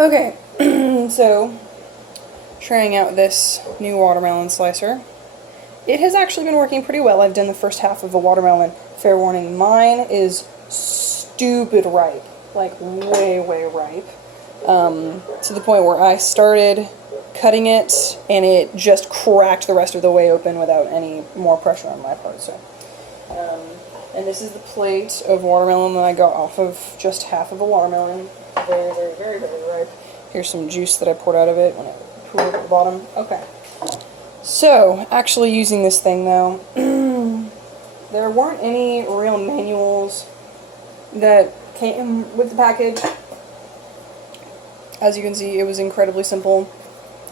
Okay, so trying out this new watermelon slicer. It has actually been working pretty well. I've done the first half of the watermelon. Fair warning, mine is stupid ripe, like way, way ripe, to the point where I started cutting it and it just cracked the rest of the way open without any more pressure on my part. So, and this is the plate of watermelon that I got off of just half of a watermelon. Very, very, very, very ripe. Here's some juice that I poured out of it when it cooled at the bottom. Okay. So, actually using this thing though, there weren't any real manuals that came with the package. As you can see, it was incredibly simple.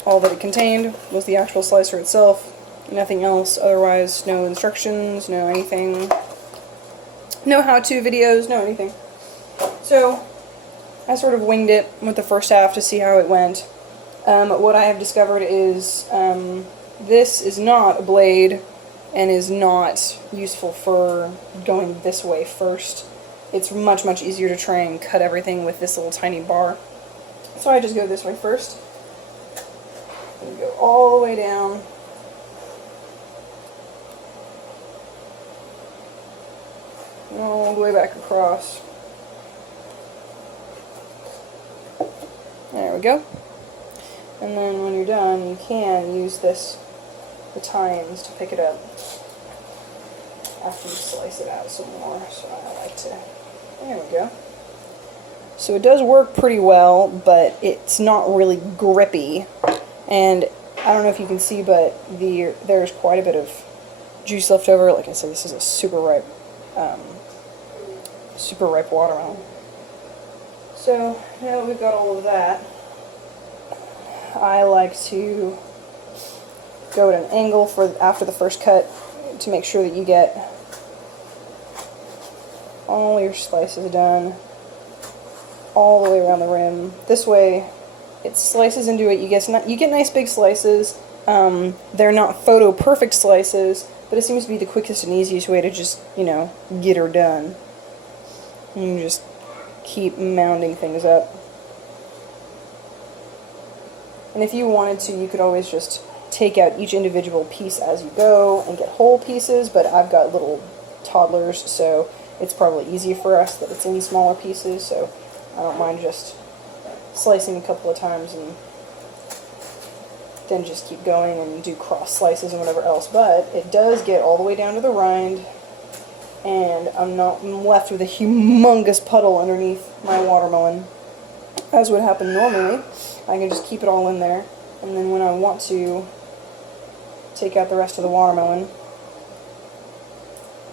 All that it contained was the actual slicer itself, nothing else. Otherwise, no instructions, no anything, no how-to videos, no anything. So, I sort of winged it with the first half to see how it went. What I have discovered is this is not a blade and is not useful for going this way first. It's much, much easier to try and cut everything with this little tiny bar. So I just go this way first. And go all the way down. All the way back across. There we go. And then when you're done, you can use the tines to pick it up after you slice it out some more. So I like to, there we go. So it does work pretty well, but it's not really grippy. And I don't know if you can see, but there's quite a bit of juice left over. Like I said, this is a super ripe watermelon. So now that we've got all of that, I like to go at an angle after the first cut to make sure that you get all your slices done all the way around the rim. This way it slices into it. You get nice big slices. They're not photo perfect slices, but it seems to be the quickest and easiest way to just, get her done. And you just keep mounding things up. And if you wanted to, you could always just take out each individual piece as you go and get whole pieces, but I've got little toddlers, so it's probably easier for us that it's in smaller pieces, so I don't mind just slicing a couple of times and then just keep going and do cross slices and whatever else. But it does get all the way down to the rind, and I'm left with a humongous puddle underneath my watermelon. As would happen normally, I can just keep it all in there, and then when I want to take out the rest of the watermelon,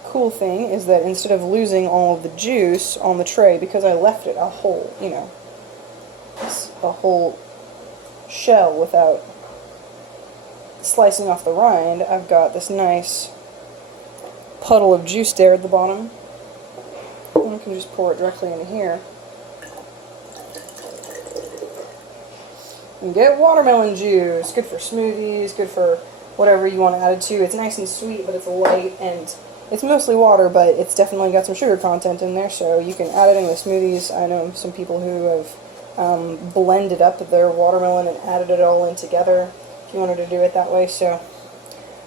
cool thing is that instead of losing all of the juice on the tray, because I left it a whole, a whole shell without slicing off the rind, I've got this nice puddle of juice there at the bottom, and I can just pour it directly into here. And get watermelon juice. Good for smoothies, good for whatever you want to add it to. It's nice and sweet, but it's light, and it's mostly water, but it's definitely got some sugar content in there, so you can add it in with smoothies. I know some people who have blended up their watermelon and added it all in together, if you wanted to do it that way. So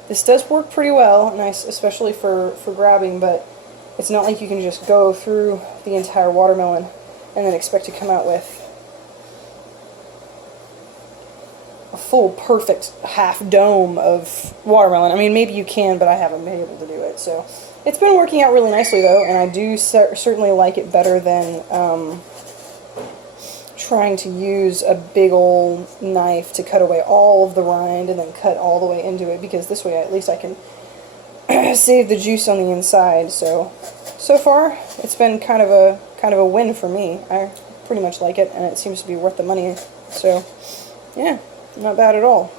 this does work pretty well, nice, especially for grabbing, but it's not like you can just go through the entire watermelon and then expect to come out with a full, perfect half dome of watermelon. I mean, maybe you can, but I haven't been able to do it. So it's been working out really nicely, though, and I do certainly like it better than trying to use a big old knife to cut away all of the rind and then cut all the way into it, because this way at least I can save the juice on the inside. So far it's been kind of a win for me. I pretty much like it, and it seems to be worth the money. So yeah, not bad at all.